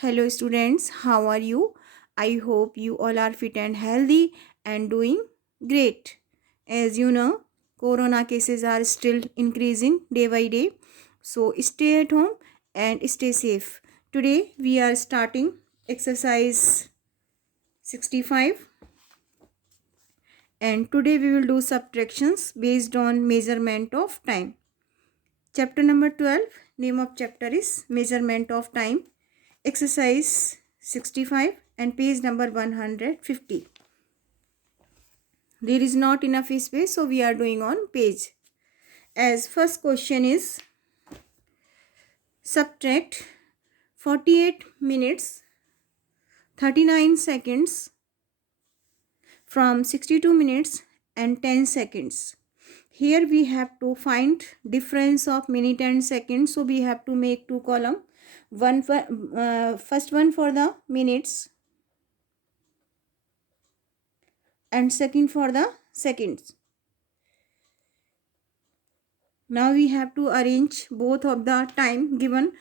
Hello students, how are you? I hope you all are fit and healthy and doing great. As you know, corona cases are still increasing day by day. So stay at home and stay safe. Today we are starting exercise 65 and today we will do subtractions based on measurement of time. Chapter number 12, name of chapter is measurement of time. Exercise 65 and page number 150. There is not enough space, so we are doing on page. As first question is subtract 48 minutes 39 seconds from 62 minutes and 10 seconds. Here we have to find difference of minute and second, so we have to make two column. One for first one for the minutes and second for the seconds. Now we have to arrange both of the time given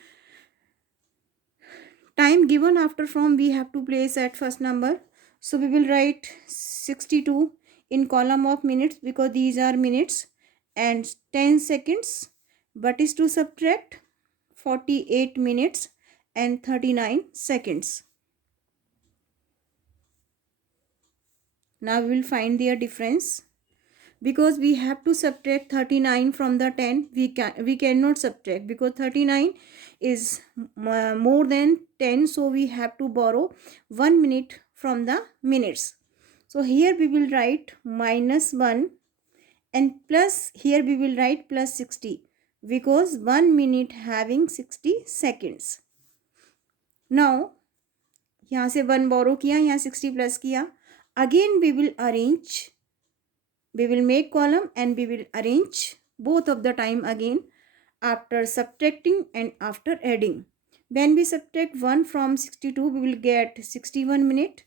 after from we have to place at first number. So we will write 62 in column of minutes because these are minutes and 10 seconds, but is to subtract 48 minutes and 39 seconds. Now we will find their difference. Because we have to subtract 39 from the 10, we cannot subtract because 39 is more than 10, so we have to borrow 1 minute from the minutes. So here we will write minus 1 and plus, here we will write plus 60 because 1 minute having 60 seconds. Now यहाँ से 1 borrow किया, यहाँ 60 plus किया. Again we will arrange. We will make column and we will arrange both of the time again after subtracting and after adding. When we subtract 1 from 62, we will get 61 minute.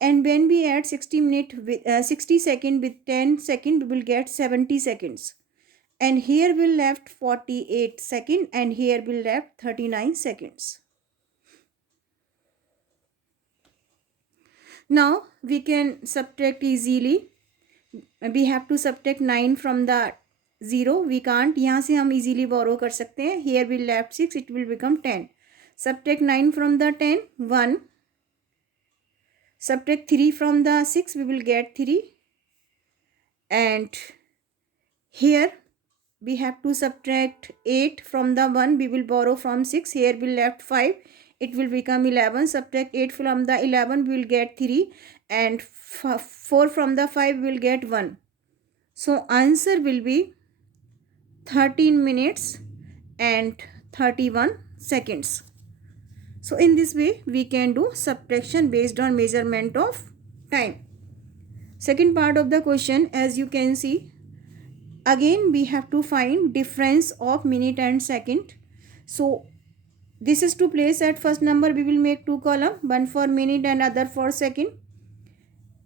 And when we add 60 second with 10 second, we will get 70 seconds. And here we left 48 second and here we left 39 seconds. Now we can subtract easily. We have to subtract 9 from the 0. We can't. यहाँ से हम easily borrow कर सकते हैं. Here we left 6. It will become 10. Subtract 9 from the 10. 1. Subtract 3 from the 6. We will get 3. And here we have to subtract 8 from the 1. We will borrow from 6. Here we left 5. It will become 11. Subtract 8 from the 11. We will get 3. And 4 from the 5 we will get 1. So answer will be 13 minutes and 31 seconds. So in this way we can do subtraction based on measurement of time. Second part of the question, as you can see, again we have to find difference of minute and second. So this is to place at first number. We will make two column, one for minute and other for second.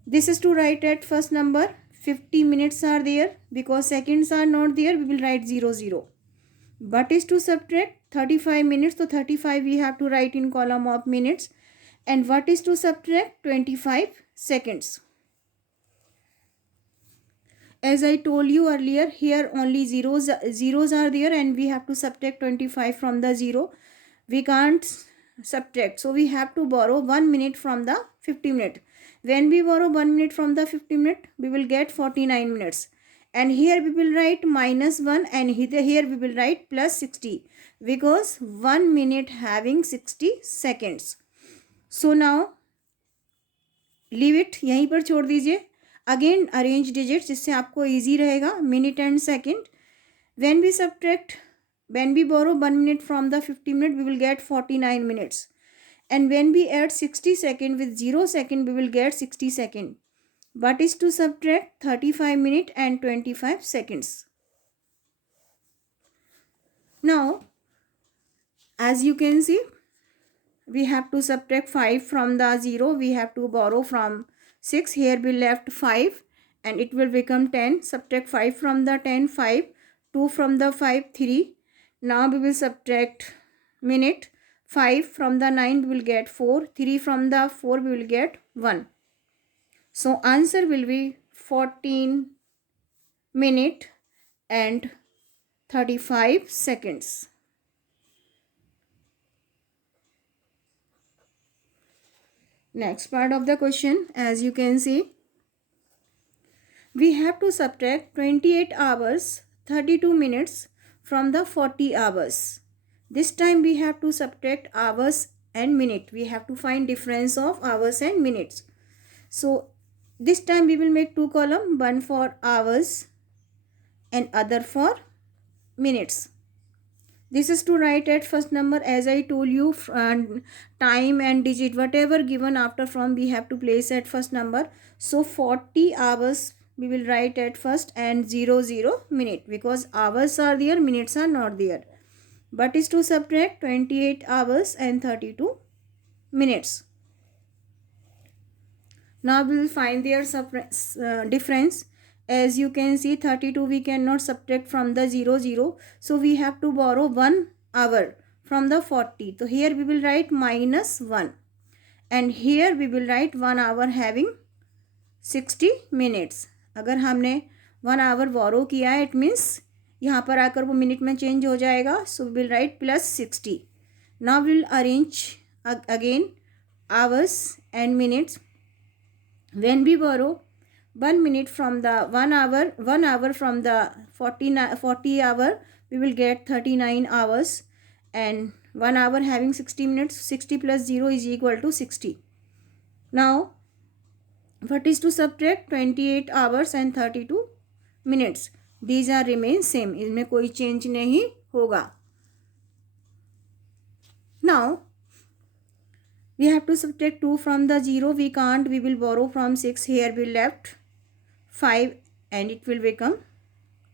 This is to write at first number. 50 minutes are there because seconds are not there. We will write 0 0. But is to subtract 35 minutes. So 35 we have to write in column of minutes. And what is to subtract? 25 seconds. As I told you earlier, here only zeros are there and we have to subtract 25 from the 0. We can't subtract. So we have to borrow 1 minute from the 50 minute. When we borrow 1 minute from the 50 minute, we will get 49 minutes. And here we will write minus 1 and here we will write plus 60 because 1 minute having 60 seconds. So now leave it, यहीं पर छोड़ दीजिए. Again arrange digits जिससे आपको easy रहेगा. Minute and second. When we borrow 1 minute from the 50 minute, we will get 49 minutes. And when we add 60 second with 0 second, we will get 60 second. But is to subtract 35 minute and 25 seconds. Now, as you can see, we have to subtract 5 from the 0. We have to borrow from 6. Here we left 5 and it will become 10. Subtract 5 from the 10, 5. 2 from the 5, 3. Now we will subtract minute. 5 from the 9 we will get 4. 3 from the 4 we will get 1. So answer will be 14 minute and 35 seconds. Next part of the question, as you can see, we have to subtract 28 hours 32 minutes from the 40 hours. This time we have to subtract hours and minute. We have to find difference of hours and minutes. So this time we will make two column, one for hours and other for minutes. This is to write at first number, as I told you, time and digit whatever given after from we have to place at first number. So 40 hours we will write at first and 00 minute, because hours are there, minutes are not there. But is to subtract 28 hours and 32 minutes. Now we will find their difference. As you can see, 32 we cannot subtract from the 00. So we have to borrow 1 hour from the 40. So here we will write minus 1. And here we will write 1 hour having 60 minutes. अगर हमने 1 hour borrow किया है, it means यहाँ पर आकर वो minute में change हो जाएगा. So we will write plus 60. Now we will arrange again hours and minutes. When we borrow 1 minute from the 1 hour from the 40 hour, we will get 39 hours, and 1 hour having 60 minutes. 60 plus 0 is equal to 60. Now what is to subtract 28 hours and 32 minutes? These are remain same, इसमें कोई change नहीं होगा. Now we have to subtract 2 from the 0. We can't. We will borrow from 6. Here we left 5 and it will become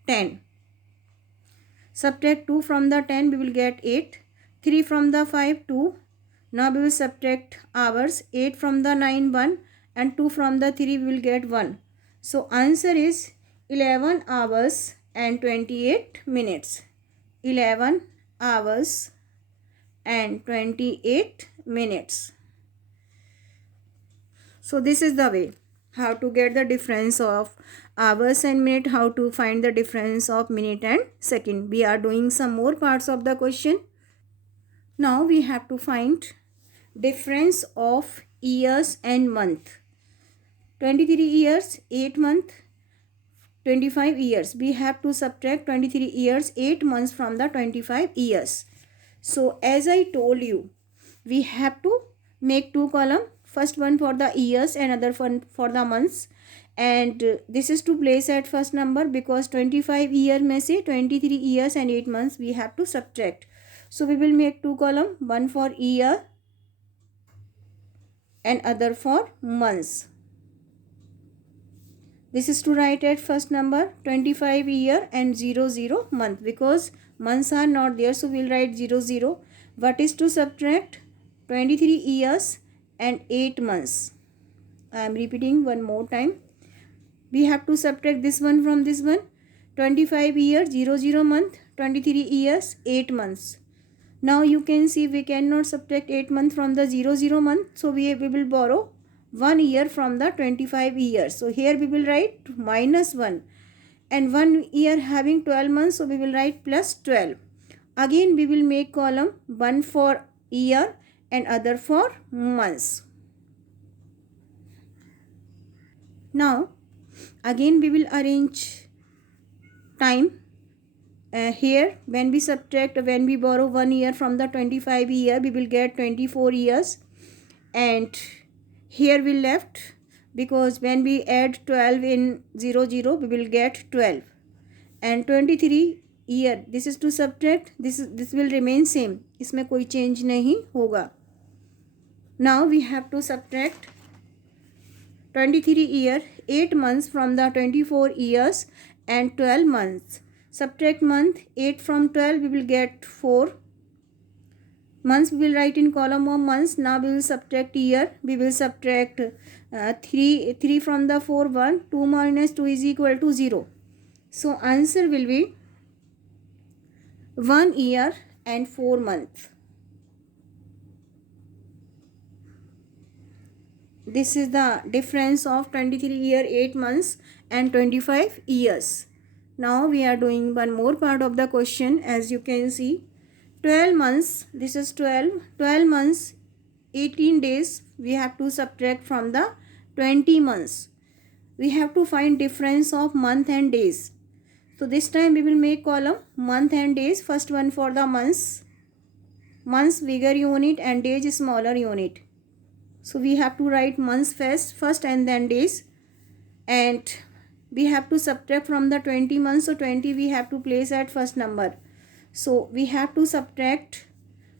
10. Subtract 2 from the 10. We will get 8. 3 from the 5, 2. Now we will subtract hours. 8 from the 9, 1. And 2 from the 3 we will get 1. So answer is 11 hours and 28 minutes. 11 hours and 28 minutes. So this is the way how to get the difference of hours and minute, how to find the difference of minute and second. We are doing some more parts of the question. Now we have to find difference of years and month. 23 years, 8 months, 25 years. We have to subtract 23 years, 8 months from the 25 years. So as I told you, we have to make two column. First one for the years and other one for the months. And this is to place at first number, because 25 year में से 23 years and 8 months we have to subtract. So we will make two column, one for year and other for months. This is to write at first number 25 year and 00 month, because months are not there, so we will write 00. What is to subtract 23 years and 8 months? I am repeating one more time. We have to subtract this one from this one. 25 years 00 month, 23 years 8 months. Now you can see we cannot subtract 8 months from the 00 month, so we will borrow 1 year from the 25 years. So here we will write minus 1, and 1 year having 12 months, so we will write plus 12. Again we will make column, one for year and other for months. Now again we will arrange time. Here when we borrow 1 year from the 25 year, we will get 24 years, and here we left, because when we add 12 in 00 we will get 12, and 23 year, this is to subtract, this will remain same, इसमें कोई change नहीं होगा. Now we have to subtract 23 year 8 months from the 24 years and 12 months. Subtract month, 8 from 12 we will get 4. Months we will write in column of months. Now we will subtract year. We will subtract 3 from the 4, 1. 2 minus 2 is equal to 0. So answer will be 1 year and 4 months. this is the difference of 23 year 8 months and 25 years. Now we are doing one more part of the question. As you can see, 12 months, this is 12 months 18 days we have to subtract from the 20 months. We have to find difference of month and days. So this time we will make column month and days. First one for the months bigger unit and days smaller unit. So we have to write months first and then days, and we have to subtract from the 20 months. So 20 we have to place at first number. So we have to subtract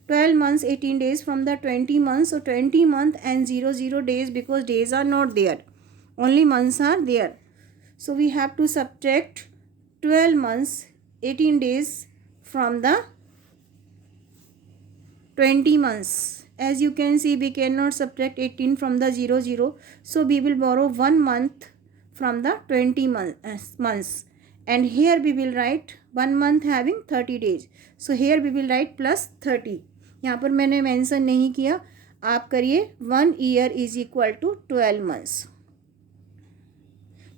12 months 18 days from the 20 months. So 20 month and 00 days, because days are not there, only months are there. So we have to subtract 12 months 18 days from the 20 months. As you can see, we cannot subtract 18 from the 00. So we will borrow 1 month from the 20 months. And here we will write 1 month having 30 days. So here we will write plus 30. यहाँ पर मैंने mention नहीं किया, आप करिए 1 year is equal to 12 months.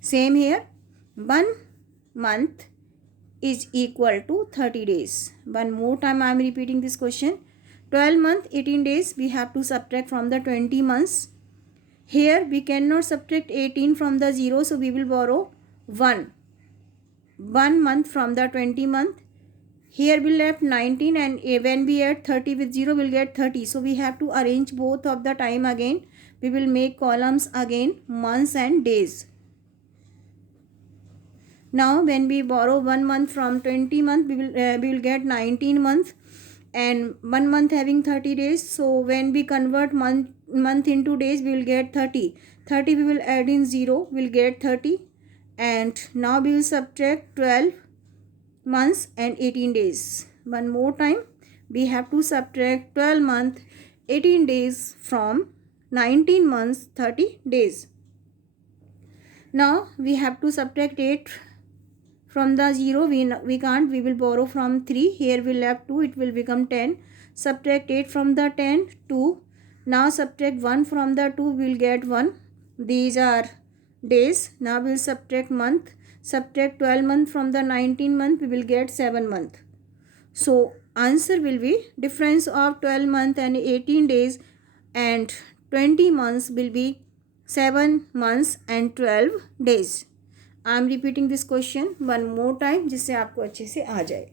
Same here, 1 month is equal to 30 days. One more time I am repeating this question. 12 month 18 days we have to subtract from the 20 months. Here we cannot subtract 18 from the 0, so we will borrow 1 month from the 20 month. Here we left 19, and when we add 30 with 0 we'll get 30. So we have to arrange both of the time again. We will make columns again, months and days. Now when we borrow 1 month from 20 month, we will get 19 month, and 1 month having 30 days. So when we convert month into days, we will get 30. 30 we will add in 0, we will get 30. And now we will subtract 12 months and 18 days. One more time, we have to subtract 12 month 18 days from 19 months 30 days. Now we have to subtract 8 from the 0. We can't, we will borrow from 3. Here we left 2, it will become 10. Subtract 8 from the 10, 2. Now subtract 1 from the 2, we will get 1. These are days. Now we will subtract month. Subtract 12 month from the 19 month, we will get 7 month. So answer will be difference of 12 month and 18 days and 20 months will be 7 months and 12 days. I am repeating this question one more time जिससे आपको अच्छे से आ जाए.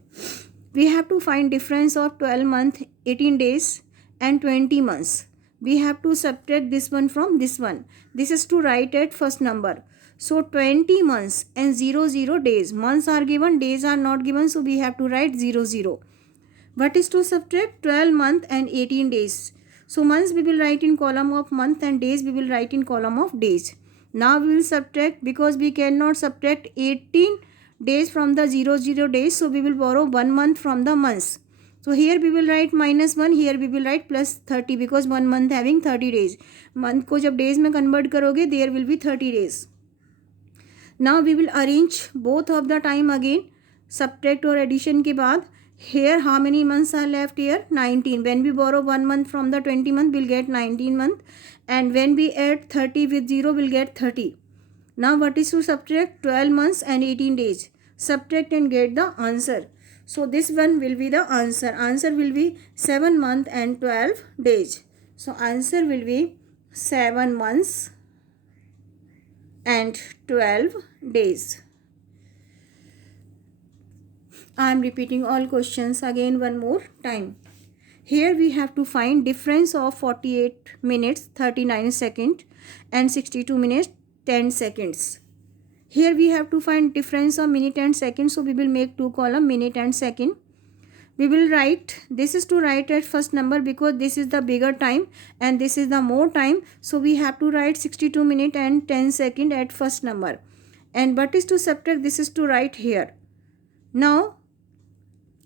We have to find difference of 12 month 18 days and 20 months. We have to subtract this one from this one. This is to write at first number. So 20 months and 00 days. Months are given, days are not given. So we have to write 00. What is to subtract? 12 month and 18 days. So months we will write in column of month and days we will write in column of days. Now we will subtract, because we cannot subtract 18 days from the 00 days. So we will borrow 1 month from the months. So here we will write -1, here we will write plus 30, because 1 month having 30 days. Month को जब days में convert करोगे, there will be 30 days. Now we will arrange both of the time again. Subtract or addition के बाद, here how many months are left here? 19. When we borrow 1 month from the 20 month, we'll get 19 month. And when we add 30 with 0, we'll get 30. Now what is to subtract? 12 months and 18 days. Subtract and get the answer. So this one will be the answer. Answer will be 7 months and 12 days. So answer will be 7 months and 12 days. I am repeating all questions again one more time. Here we have to find difference of 48 minutes 39 seconds and 62 minutes 10 seconds. Here we have to find difference of minute and second. So we will make 2 column, minute and second. We will write, this is to write at first number, because this is the bigger time and this is the more time. So we have to write 62 minutes and 10 seconds at first number. And what is to subtract? This is to write here. Now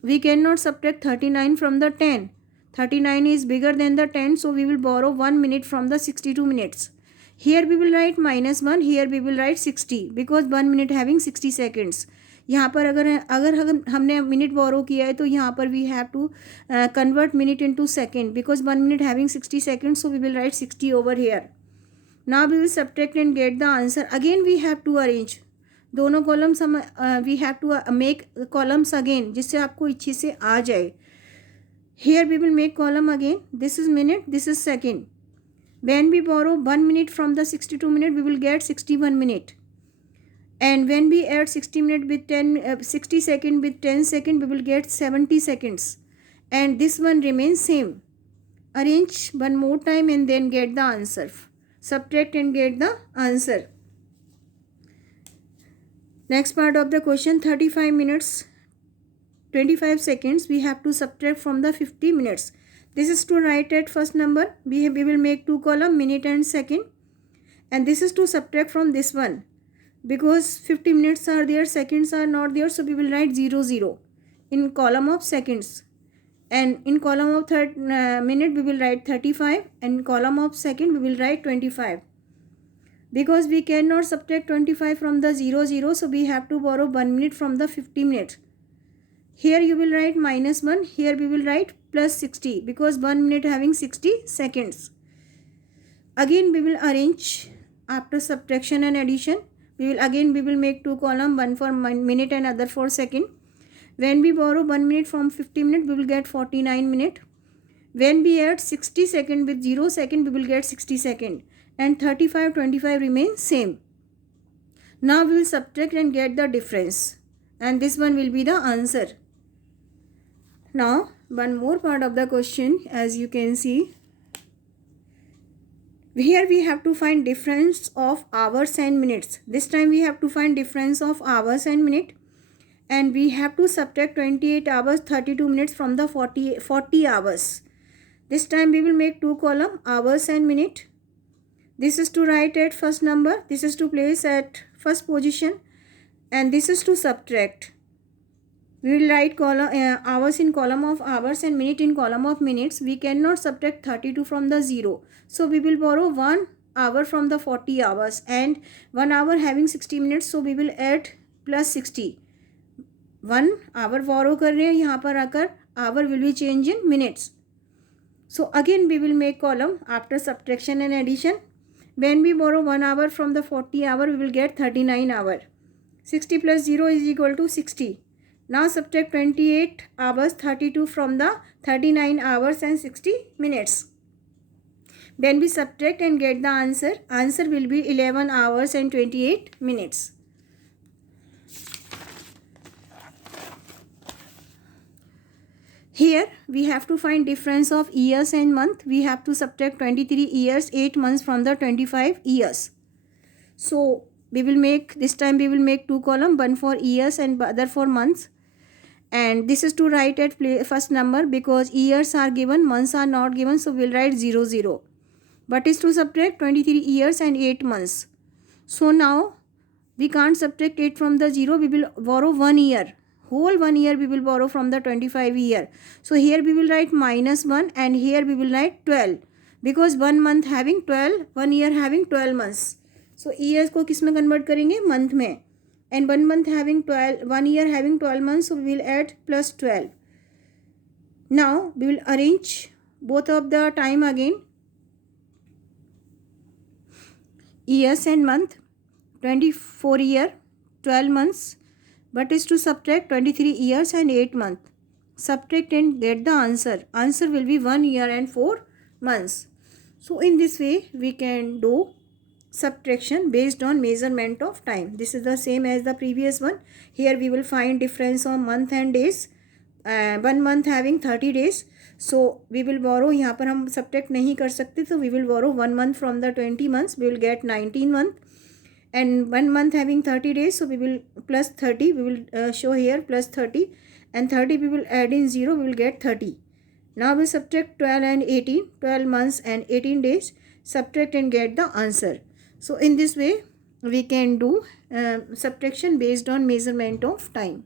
we cannot subtract 39 from the 10. 39 is bigger than the 10. So we will borrow 1 minute from the 62 minutes. Here we will write -1. Here we will write 60, because 1 minute having 60 seconds. यहाँ पर अगर हमने minute बोरो किया है, तो यहाँ पर we have to convert minute into second, because 1 minute having 60 seconds. So we will write 60 over here. Now we will subtract and get the answer. Again we have to arrange दोनों columns हम we have to make columns again जिससे आपको अच्छे से आ जाए. Here we will make column again. This is minute, this is second. When we borrow 1 minute from the 62 minute, we will get 61 minute. And when we add 60 minute with 60 second with 10 second, we will get 70 seconds. And this one remains same. Arrange one more time and then get the answer. Subtract and get the answer. Next part of the question, 35 minutes 25 seconds we have to subtract from the 50 minutes. This is to write at first number. We will make two column, minute and second. And this is to subtract from this one. Because 50 minutes are there, seconds are not there. So we will write 0, 0 in column of seconds. And in column of minute we will write 35. And in column of second we will write 25. Because we cannot subtract 25 from the 0, 0. So we have to borrow 1 minute from the 50 minutes. Here you will write minus 1. Here we will write plus 60. Because 1 minute having 60 seconds. Again we will arrange after subtraction and addition. We will make two column, one for minute and other for second. When we borrow 1 minute from 50 minutes, we will get 49 minute. When we add 60 second with 0 second, we will get 60 second. And 35, 25 remain same. Now we will subtract and get the difference. And this one will be the answer. Now one more part of the question, as you can see. Here we have to find difference of hours and minutes. This time we have to find difference of hours and minute. And we have to subtract 28 hours 32 minutes from the 40 hours. This time we will make two column, hours and minute. This is to write at first number. This is to place at first position. And this is to subtract. We will write hours in column of hours and minute in column of minutes. We cannot subtract 32 from the 0. So we will borrow 1 hour from the 40 hours. And 1 hour having 60 minutes. So we will add plus 60. 1 hour borrow कर रहे हैं यहाँ पर आकर. Hour will be changed in minutes. So again we will make column after subtraction and addition. When we borrow 1 hour from the 40 hour, we will get 39 hour. 60 plus 0 is equal to 60. Now subtract 28 hours 32 from the 39 hours and 60 minutes. When we subtract and get the answer, answer will be 11 hours and 28 minutes. Here we have to find difference of years and month. We have to subtract 23 years 8 months from the 25 years. So we will make, this time we will make two column, one for years and other for months. And this is to write at first number because years are given, months are not given. So we will write 0, 0. But is to subtract 23 years and 8 months. So now we can't subtract 8 from the 0. We will borrow 1 year. Whole 1 year we will borrow from the 25 year. So here we will write minus 1 and here we will write 12. Because 1 month having 12, 1 year having 12 months. So years को किस में convert करेंगे? Month में. And 1 month having 12, 1 year having 12 months. So we will add plus 12. Now we will arrange both of the time again. Years and month. 24 year, 12 months. But is to subtract 23 years and 8 months. Subtract and get the answer. Answer will be 1 year and 4 months. So in this way we can do subtraction based on measurement of time. This is the same as the previous one. Here we will find difference of month and days. 1 month having 30 days. So we will borrow, यहाँ पर हम subtract नहीं कर सकते, तो we will borrow 1 month from the 20 months. We will get 19 months. And 1 month having 30 days, so we will plus 30, we will show here plus 30, and 30 we will add in 0, we will get 30. Now we subtract 12 and 18, 12 months and 18 days, subtract and get the answer. So in this way we can do subtraction based on measurement of time.